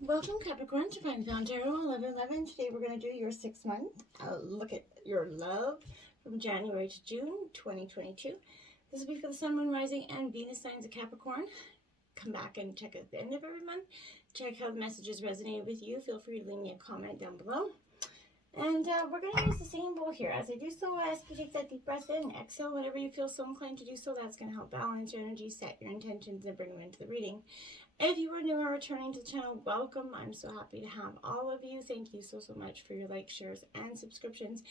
Welcome Capricorn to Find Found Tarot 1111. Today we're going to do your 6-month look at your love from January to June 2022. This will be for the Sun, Moon, Rising, and Venus signs of Capricorn. Come back and check at the end of every month. Check how the messages resonate with you. Feel free to leave me a comment down below. And we're going to use the same bowl here. As I do so, I ask you to take that deep breath in, exhale whenever you feel so inclined to do so. That's going to help balance your energy, set your intentions, and bring them into the reading. If you are new or returning to the channel, welcome. I'm so happy to have all of you. Thank you so much for your likes, shares, and subscriptions.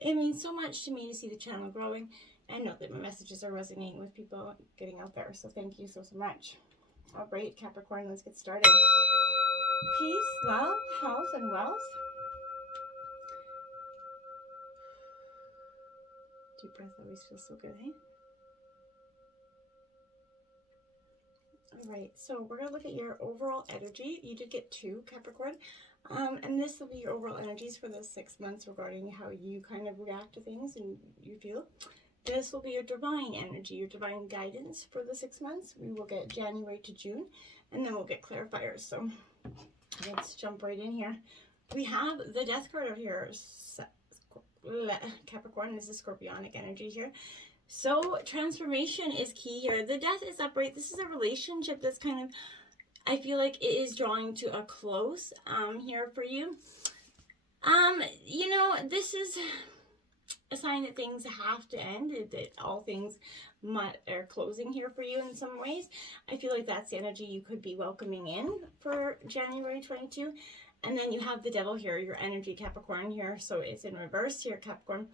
It means so much to me to see the channel growing and know that my messages are resonating with people getting out there. So thank you so much. All right, Capricorn, let's get started. Peace, love, health, and wealth. Deep breath always feels so good, eh? All right, so we're going to look at your overall energy. You did get 2, Capricorn. And this will be your overall energies for the 6 months regarding how you kind of react to things and you feel. This will be your divine energy, your divine guidance for the 6 months. We will get January to June, and then we'll get clarifiers. So let's jump right in here. We have the Death card over here. Capricorn is the Scorpionic energy here. So transformation is key here. The Death is upright. This is a relationship that's kind of, I feel like it is drawing to a close here for you. You know, this is a sign that things have to end, that all things are closing here for you in some ways. I feel like that's the energy you could be welcoming in for January 22. And then you have the Devil here, your energy, Capricorn here. So it's in reverse here, Capricorn.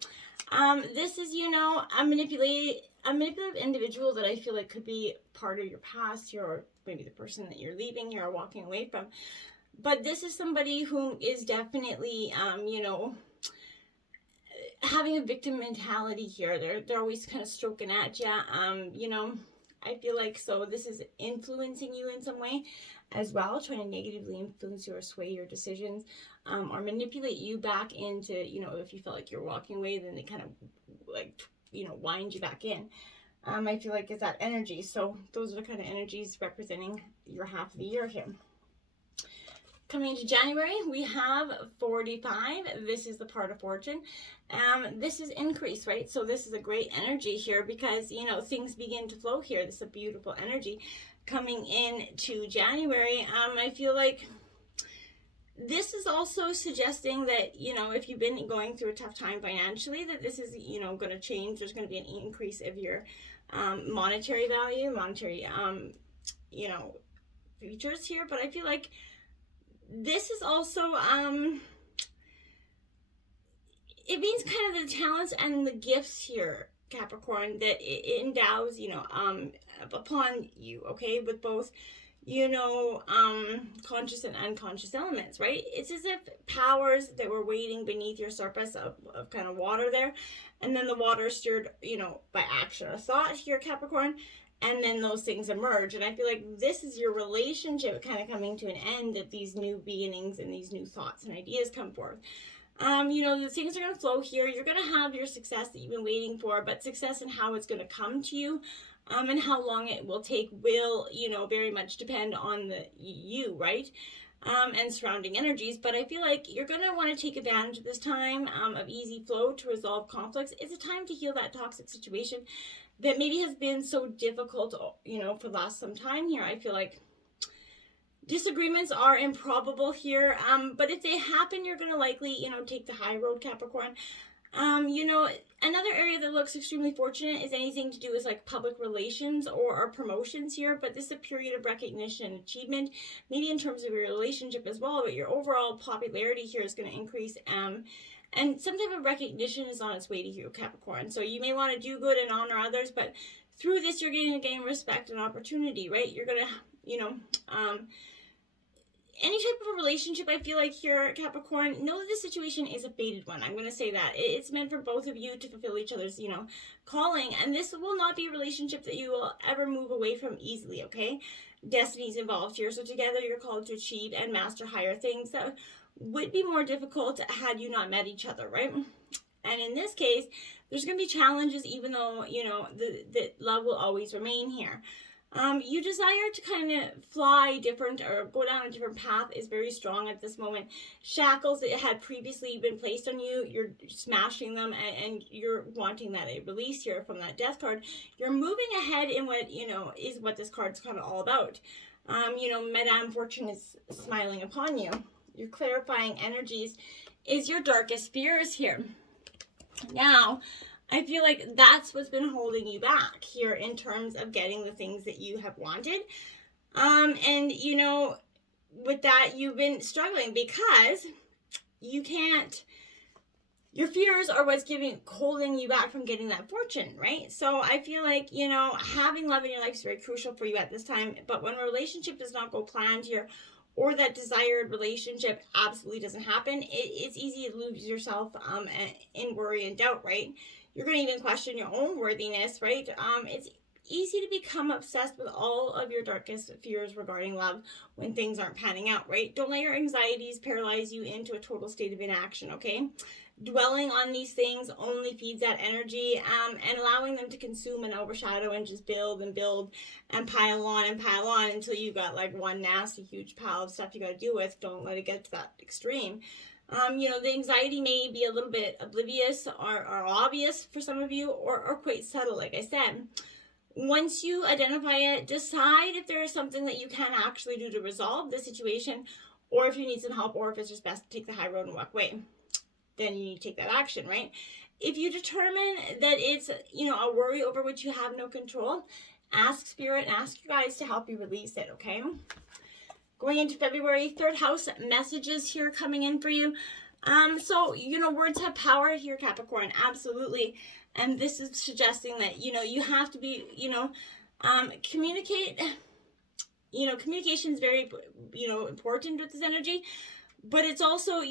This is, you know, a manipulative individual that I feel like could be part of your past, or maybe the person that you're leaving here or walking away from. But this is somebody who is definitely, you know, having a victim mentality here. They're always kind of stroking at you. You know, I feel like, so this is influencing you in some way as well, trying to negatively influence you or sway your decisions, or manipulate you back into, you know, if you felt like you're walking away, then they kind of like, you know, wind you back in. I feel like it's that energy. So those are the kind of energies representing your half of the year here. Coming into January, we have 45. This is the part of fortune. This is increase, right? So this is a great energy here because, you know, things begin to flow here. This is a beautiful energy coming into January. I feel like this is also suggesting that, you know, if you've been going through a tough time financially, that this is, you know, going to change. There's going to be an increase of your monetary value, you know, features here. But I feel like this is also, it means kind of the talents and the gifts here, Capricorn, that it endows, you know, upon you, okay, with both, you know, conscious and unconscious elements, right? It's as if powers that were waiting beneath your surface of kind of water there, and then the water stirred, you know, by action or thought here, Capricorn, and then those things emerge. And I feel like this is your relationship kind of coming to an end, that these new beginnings and these new thoughts and ideas come forth. You know, the things are going to flow here. You're going to have your success that you've been waiting for, but success and how it's going to come to you, and how long it will take will, you know, very much depend on you, right? And surrounding energies. But I feel like you're going to want to take advantage of this time of easy flow to resolve conflicts. It's a time to heal that toxic situation that maybe has been so difficult, you know, for the last some time here. I feel like disagreements are improbable here, but if they happen, you're going to likely, you know, take the high road, Capricorn. You know, another area that looks extremely fortunate is anything to do with like public relations or promotions here, but this is a period of recognition and achievement, maybe in terms of your relationship as well, but your overall popularity here is going to increase, and some type of recognition is on its way to you, Capricorn. So you may want to do good and honor others, but through this, you're going to gain respect and opportunity, right? You're going to, you know, any type of a relationship, I feel like here, Capricorn, know that this situation is a fated one. I'm going to say that. It's meant for both of you to fulfill each other's, you know, calling. And this will not be a relationship that you will ever move away from easily, okay? Destiny's involved here. So together you're called to achieve and master higher things that would be more difficult had you not met each other, right? And in this case, there's going to be challenges, even though, you know, the love will always remain here. You desire to kind of fly different or go down a different path is very strong at this moment. Shackles that had previously been placed on you, you're smashing them, and you're wanting that a release here from that death card. You're moving ahead in what, is what this card's kind of all about. Madame Fortune is smiling upon you. Your clarifying energies is your darkest fears here. Now, I feel like that's what's been holding you back here in terms of getting the things that you have wanted. With that, you've been struggling because you can't, your fears are what's holding you back from getting that fortune, right? So I feel like, having love in your life is very crucial for you at this time. But when a relationship does not go planned here, or that desired relationship absolutely doesn't happen, it's easy to lose yourself in worry and doubt, right? You're going to even question your own worthiness, right? It's easy to become obsessed with all of your darkest fears regarding love when things aren't panning out, right? Don't let your anxieties paralyze you into a total state of inaction, okay? Dwelling on these things only feeds that energy, and allowing them to consume and overshadow and just build and build and pile on until you got like one nasty huge pile of stuff you got to deal with. Don't let it get to that extreme. The anxiety may be a little bit oblivious or obvious for some of you, or quite subtle, like I said. Once you identify it, decide if there is something that you can actually do to resolve the situation, or if you need some help, or if it's just best to take the high road and walk away. Then you need to take that action, right? If you determine that it's, a worry over which you have no control, ask Spirit and ask you guys to help you release it, okay? Going into February, third house messages here coming in for you. Words have power here, Capricorn, absolutely. And this is suggesting that, you have to be, communicate. Communication is very, important with this energy. But it's also,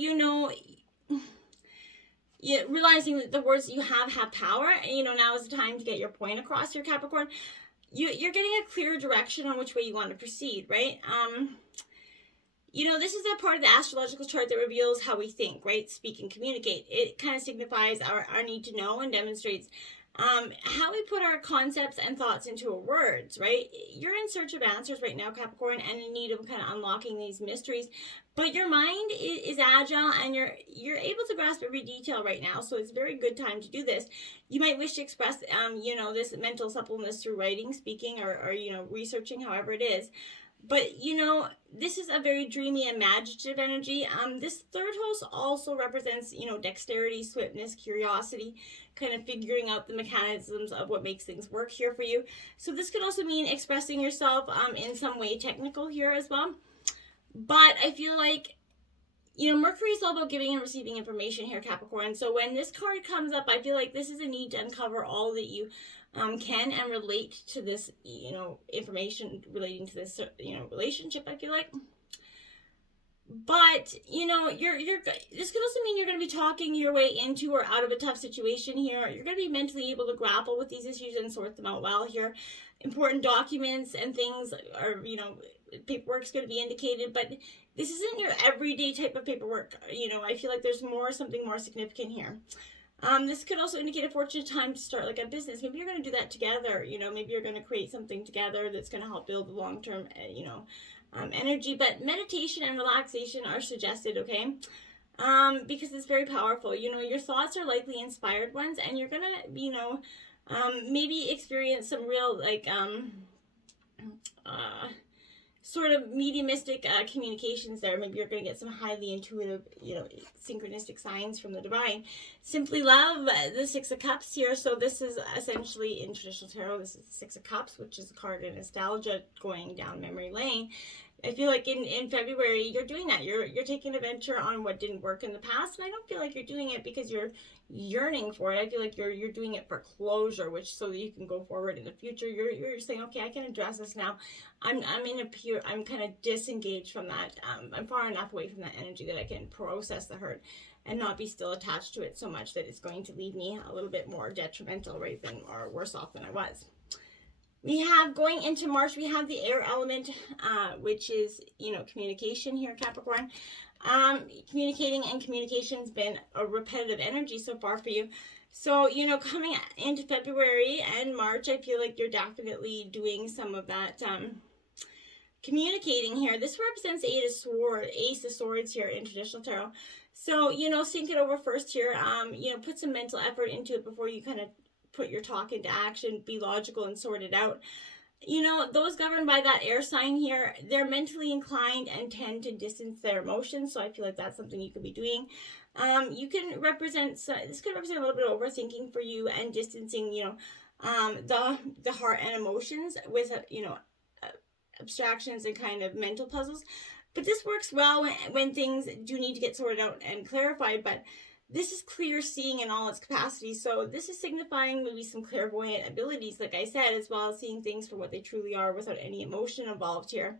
realizing that the words that you have power. And, now is the time to get your point across here, Capricorn. You're getting a clear direction on which way you want to proceed, right? This is that part of the astrological chart that reveals how we think, right? Speak and communicate. It kind of signifies our need to know and demonstrates how we put our concepts and thoughts into words, right? You're in search of answers right now, Capricorn, and in need of kind of unlocking these mysteries. But your mind is agile, and you're able to grasp every detail right now. So it's a very good time to do this. You might wish to express, this mental suppleness through writing, speaking, or researching, however it is. But, this is a very dreamy, imaginative energy. This third house also represents, dexterity, swiftness, curiosity, kind of figuring out the mechanisms of what makes things work here for you. So this could also mean expressing yourself in some way technical here as well. But I feel like, Mercury is all about giving and receiving information here, Capricorn. So when this card comes up, I feel like this is a need to uncover all that you can and relate to this, information relating to this, relationship, I feel like. But, this could also mean you're going to be talking your way into or out of a tough situation here. You're going to be mentally able to grapple with these issues and sort them out well here. Important documents and things are, paperwork's going to be indicated, but this isn't your everyday type of paperwork. I feel like there's something more significant here. This could also indicate a fortunate time to start like a business. Maybe you're going to do that together. Maybe you're going to create something together that's going to help build the long-term, energy. But meditation and relaxation are suggested, okay? Because it's very powerful. Your thoughts are likely inspired ones, and you're going to, maybe experience some real, sort of mediumistic communications there. Maybe you're going to get some highly intuitive, synchronistic signs from the divine. Simply love the Six of Cups here. So this is essentially, in traditional tarot, this is the Six of Cups, which is a card of nostalgia going down memory lane. I feel like in February, you're doing that. You're taking a venture on what didn't work in the past, and I don't feel like you're doing it because you're yearning for it. I feel like you're doing it for closure, which so that you can go forward in the future. You're saying, okay, I can address this now. I'm kind of disengaged from that. I'm far enough away from that energy that I can process the hurt and not be still attached to it so much that it's going to leave me a little bit more detrimental, right, or worse off than I was. We have, going into March, we have the air element, which is, communication here, Capricorn. Communicating and communication's been a repetitive energy so far for you. So, you know, coming into February and March, I feel like you're definitely doing some of that communicating here. This represents Ace of Swords here in traditional tarot. So, you know, think it over first here. You know, put some mental effort into it before you kind of put your talk into action. Be logical and sort it out. You know, those governed by that air sign here, they're mentally inclined and tend to distance their emotions. So I feel like that's something you could be doing. You can represent, this could represent a little bit of overthinking for you and distancing, you know, the heart and emotions with, you know, abstractions and kind of mental puzzles. But this works well when things do need to get sorted out and clarified. But this is clear seeing in all its capacities. So this is signifying maybe some clairvoyant abilities, like I said, as well as seeing things for what they truly are without any emotion involved here.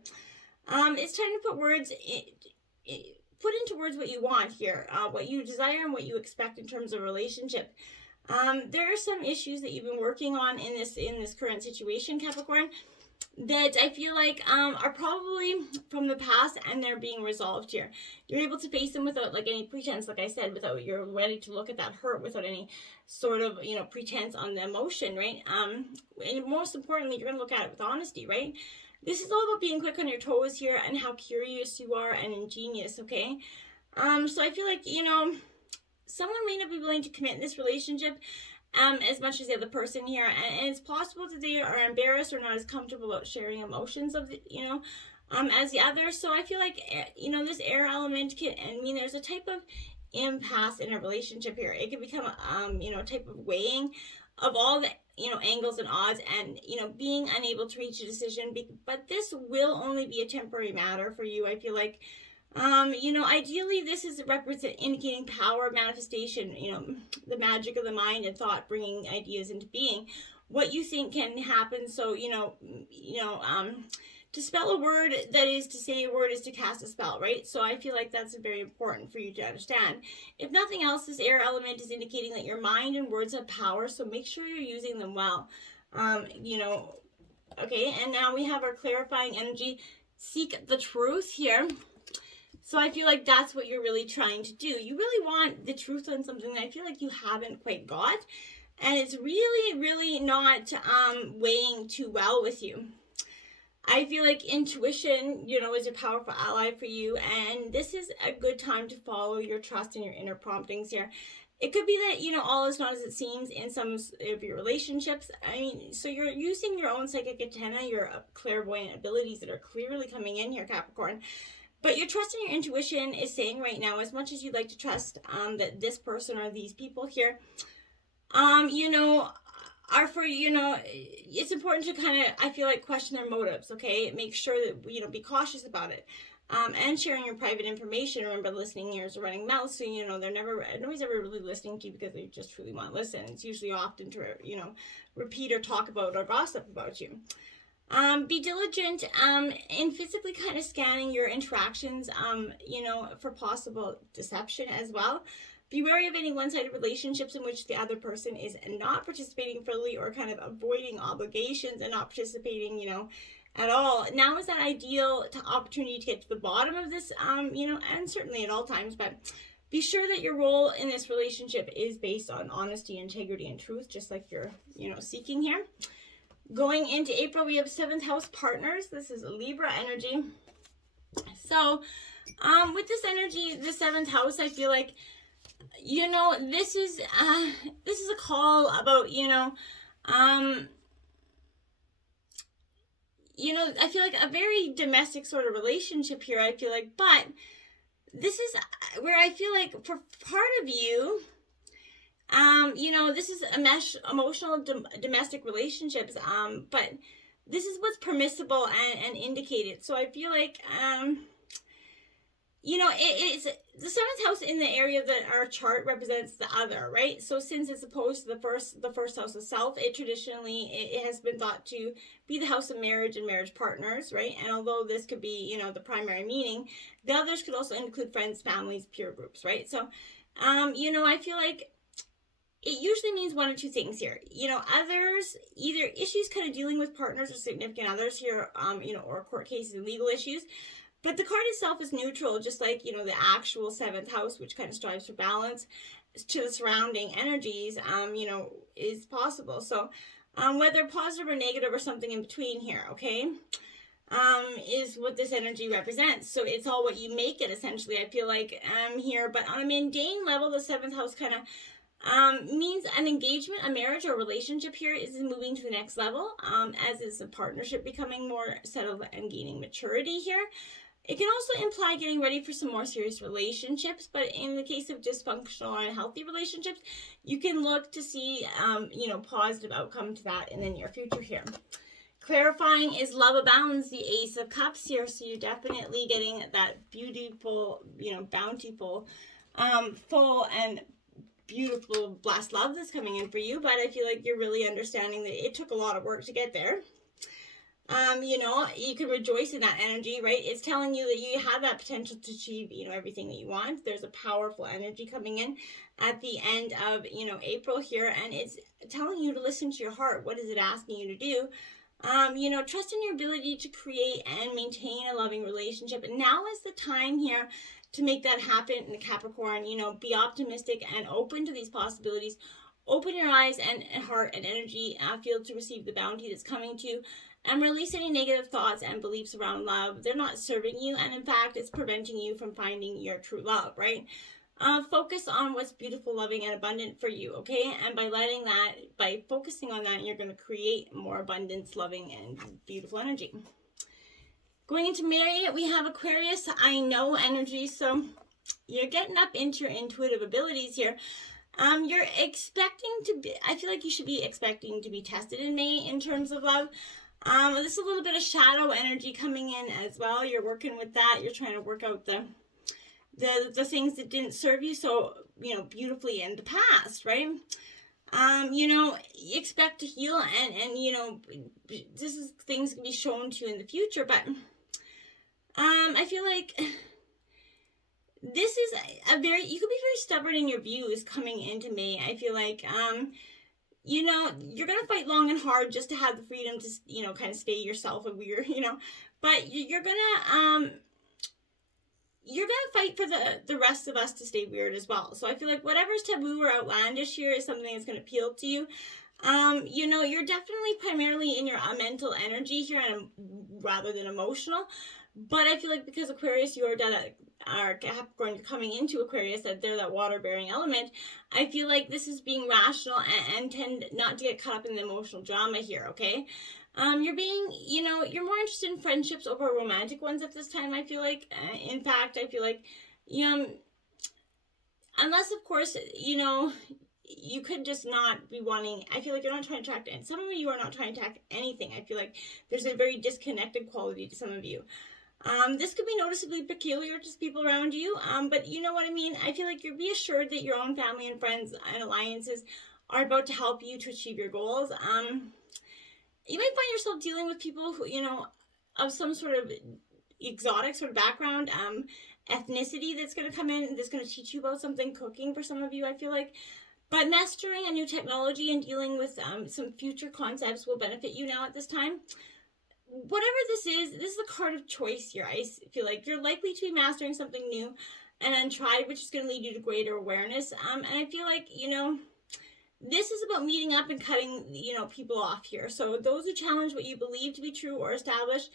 It's time to put into words what you want here, what you desire and what you expect in terms of relationship. There are some issues that you've been working on in this current situation, Capricorn, that I feel like are probably from the past, and they're being resolved here. You're able to face them without like any pretense, like I said, without, you're ready to look at that hurt without any sort of, you know, pretense on the emotion, right? And most importantly, you're going to look at it with honesty, right? This is all about being quick on your toes here and how curious you are and ingenious, okay? So I feel like, you know, someone may not be willing to commit in this relationship as much as the other person here, and it's possible that they are embarrassed or not as comfortable about sharing emotions of the, you know, as the other. So I feel like, you know, this air element can, I mean, there's a type of impasse in a relationship here. It can become you know, a type of weighing of all the, you know, angles and odds, and, you know, being unable to reach a decision. But this will only be a temporary matter for you. I feel like, you know, ideally this is indicating power, manifestation, you know, the magic of the mind and thought, bringing ideas into being, what you think can happen. So, you know, to spell a word, that is to say a word, is to cast a spell, right? So I feel like that's very important for you to understand. If nothing else, this air element is indicating that your mind and words have power, so make sure you're using them well. You know, okay, and now we have our clarifying energy, seek the truth here. So I feel like that's what you're really trying to do. You really want the truth on something that I feel like you haven't quite got, and it's really, really not weighing too well with you. I feel like intuition, you know, is a powerful ally for you, and this is a good time to follow your trust and your inner promptings here. It could be that, you know, all is not as it seems in some of your relationships. I mean, so you're using your own psychic antenna, your clairvoyant abilities that are clearly coming in here, Capricorn. But your trust in your intuition is saying right now, as much as you'd like to trust that this person or these people here, you know, are for, you know, it's important to kind of, I feel like, question their motives, okay? Make sure that, you know, be cautious about it. And sharing your private information. Remember, listening ears are running mouths, so, you know, nobody's ever really listening to you because they just truly want to listen. It's usually often to, you know, repeat or talk about or gossip about you. Be diligent in physically kind of scanning your interactions, you know, for possible deception as well. Be wary of any one-sided relationships in which the other person is not participating fully or kind of avoiding obligations and not participating, you know, at all. Now is that ideal opportunity to get to the bottom of this, you know, and certainly at all times, but be sure that your role in this relationship is based on honesty, integrity, and truth, just like you're, you know, seeking here. Going into April, we have 7th house partners. This is Libra energy. So, with this energy, the 7th house, I feel like, you know, this is a call about, you know, I feel like a very domestic sort of relationship here, I feel like, but this is where I feel like for part of you, you know, this is emotional domestic relationships, but this is what's permissible and indicated. So I feel like, you know, it's the 7th house in the area that our chart represents the other, right? So since it's opposed to the first house of self, it traditionally, it has been thought to be the house of marriage and marriage partners, right? And although this could be, you know, the primary meaning, the others could also include friends, families, peer groups, right? So, you know, I feel like it usually means one or two things here. You know, others, either issues kind of dealing with partners or significant others here, you know, or court cases and legal issues. But the card itself is neutral, just like, the actual seventh house, which kind of strives for balance to the surrounding energies, is possible. So whether positive or negative or something in between here, okay, is what this energy represents. So it's all what you make it, essentially, I feel like, here. But on a mundane level, the seventh house kind of means an engagement, a marriage, or relationship here is moving to the next level, as is a partnership becoming more settled and gaining maturity here. It can also imply getting ready for some more serious relationships, but in the case of dysfunctional or unhealthy relationships, you can look to see, positive outcome to that in the near future here. Clarifying is love abounds, the Ace of Cups here, so you're definitely getting that beautiful, bountiful, full and beautiful blessed love that's coming in for you, but I feel like you're really understanding that it took a lot of work to get there. You can rejoice in that energy, right? It's telling you that you have that potential to achieve, everything that you want. There's a powerful energy coming in at the end of, April here, and it's telling you to listen to your heart. What is it asking you to do? Trust in your ability to create and maintain a loving relationship. And now is the time here to make that happen in the Capricorn. Be optimistic and open to these possibilities. Open your eyes and heart and energy field to receive the bounty that's coming to you. And release any negative thoughts and beliefs around love. They're not serving you, and in fact, it's preventing you from finding your true love, right? Focus on what's beautiful, loving, and abundant for you, okay? And by focusing on that, you're going to create more abundance, loving, and beautiful energy. Going into Mary, we have Aquarius, I know energy, so you're getting up into your intuitive abilities here. You're expecting to be, I feel like you should be expecting to be tested in May in terms of love. This is a little bit of shadow energy coming in as well. You're working with that. You're trying to work out the things that didn't serve you so, beautifully in the past, right? You expect to heal and this is things can be shown to you in the future, but I feel like this is you could be very stubborn in your views coming into May. I feel like, you're going to fight long and hard just to have the freedom to, kind of stay yourself and weird, but you're going to fight for the rest of us to stay weird as well. So I feel like whatever's taboo or outlandish here is something that's going to appeal to you. You're definitely primarily in your mental energy here and rather than emotional. But I feel like because Aquarius, are Capricorn, you're coming into Aquarius, that they're that water-bearing element, I feel like this is being rational and tend not to get caught up in the emotional drama here, okay? You're being, you're more interested in friendships over romantic ones at this time, I feel like. In fact, I feel like, unless, of course, you could just not be wanting, I feel like you're not trying to attract, and some of you are not trying to attract anything. I feel like there's a very disconnected quality to some of you. This could be noticeably peculiar to people around you, but you know what I mean? I feel like you're reassured that your own family and friends and alliances are about to help you to achieve your goals. You might find yourself dealing with people who, of some sort of exotic sort of background, ethnicity that's going to come in, that's going to teach you about something, cooking for some of you, I feel like. But mastering a new technology and dealing with some future concepts will benefit you now at this time. Whatever this is the card of choice here. I feel like you're likely to be mastering something new and untried, which is going to lead you to greater awareness. And I feel like, this is about meeting up and cutting, people off here. So those who challenge what you believe to be true or established,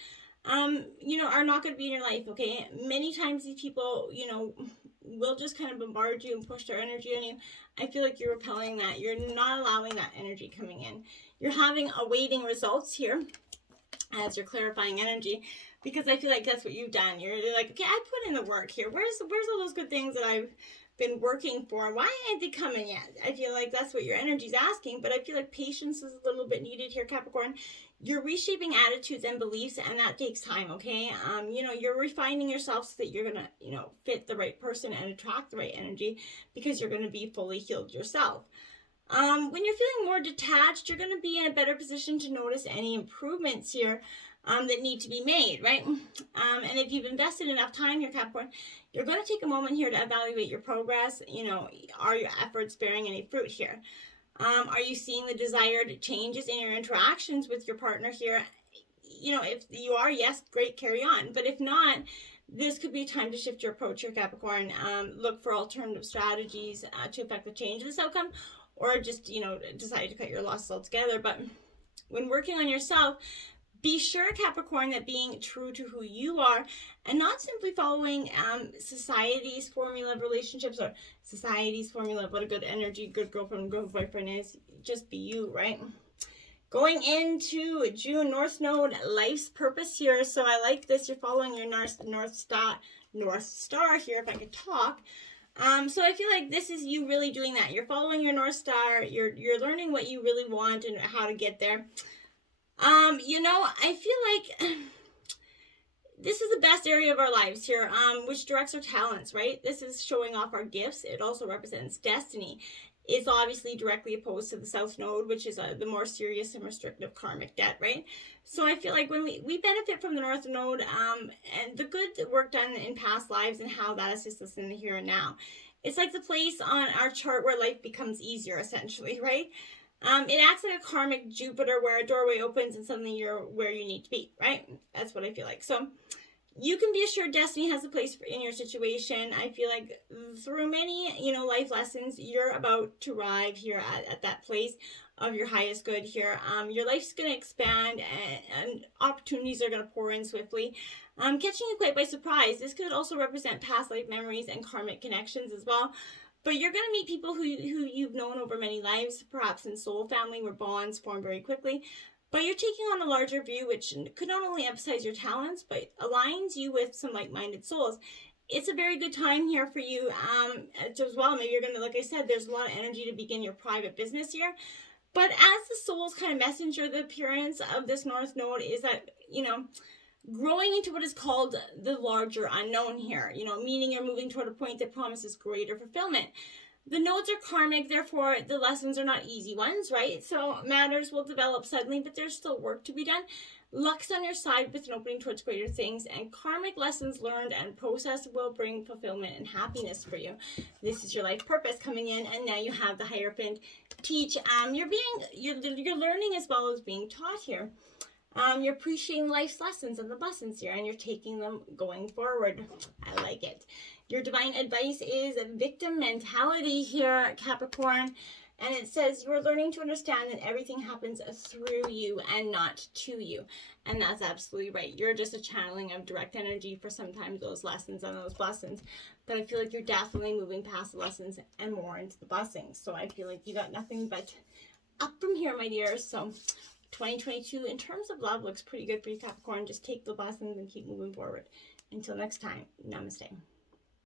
are not going to be in your life, okay? Many times these people, will just kind of bombard you and push their energy on you. I feel like you're repelling that. You're not allowing that energy coming in. You're having awaiting results here as your clarifying energy, because I feel like that's what you've done. You're like, okay, I put in the work here. Where's all those good things that I've been working for? Why aren't they coming yet? I feel like that's what your energy's asking, but I feel like patience is a little bit needed here, Capricorn. You're reshaping attitudes and beliefs, and that takes time, okay? You're refining yourself so that you're gonna, fit the right person and attract the right energy, because you're gonna be fully healed yourself. When you're feeling more detached, you're going to be in a better position to notice any improvements here that need to be made, right? And if you've invested enough time here, Capricorn, you're going to take a moment here to evaluate your progress. Are your efforts bearing any fruit here? Are you seeing the desired changes in your interactions with your partner here? If you are, yes, great, carry on. But if not, this could be a time to shift your approach here, Capricorn. Look for alternative strategies to affect the change of this outcome, or just, decide to cut your losses altogether. But when working on yourself, be sure, Capricorn, that being true to who you are and not simply following society's formula of relationships or society's formula of what a good energy, good girlfriend, good boyfriend is. Just be you, right? Going into June, North Node, life's purpose here. So I like this. You're following your North Star here, if I could talk. So I feel like this is you really doing that. You're following your North Star. You're learning what you really want and how to get there. I feel like this is the best area of our lives here, which directs our talents, right? This is showing off our gifts. It also represents destiny. It's obviously directly opposed to the South Node, which is the more serious and restrictive karmic debt, right? So I feel like when we benefit from the North Node and the good work done in past lives and how that assists us in the here and now. It's like the place on our chart where life becomes easier, essentially, right? It acts like a karmic Jupiter where a doorway opens and suddenly you're where you need to be, right? That's what I feel like. So you can be assured destiny has a place in your situation. I feel like through many, life lessons, you're about to arrive here at that place of your highest good here. Your life's going to expand and opportunities are going to pour in swiftly. Catching you quite by surprise. This could also represent past life memories and karmic connections as well. But you're going to meet people who you've known over many lives, perhaps in soul family where bonds form very quickly. But you're taking on a larger view, which could not only emphasize your talents, but aligns you with some like-minded souls. It's a very good time here for you as well. Maybe you're going to, like I said, there's a lot of energy to begin your private business here. But as the soul's kind of messenger, the appearance of this North Node is that, growing into what is called the larger unknown here, meaning you're moving toward a point that promises greater fulfillment. The nodes are karmic, therefore the lessons are not easy ones, right? So matters will develop suddenly, but there's still work to be done. Luck's on your side with an opening towards greater things, and karmic lessons learned and processed will bring fulfillment and happiness for you. This is your life purpose coming in, and now you have the Hierophant teach. You're learning as well as being taught here. You're appreciating life's lessons and the lessons here, and you're taking them going forward. I like it. Your divine advice is victim mentality here, Capricorn. And it says you're learning to understand that everything happens through you and not to you. And that's absolutely right. You're just a channeling of direct energy for sometimes those lessons and those blessings. But I feel like you're definitely moving past the lessons and more into the blessings. So I feel like you got nothing but up from here, my dears. So 2022, in terms of love, looks pretty good for you, Capricorn. Just take the lessons and keep moving forward. Until next time, namaste.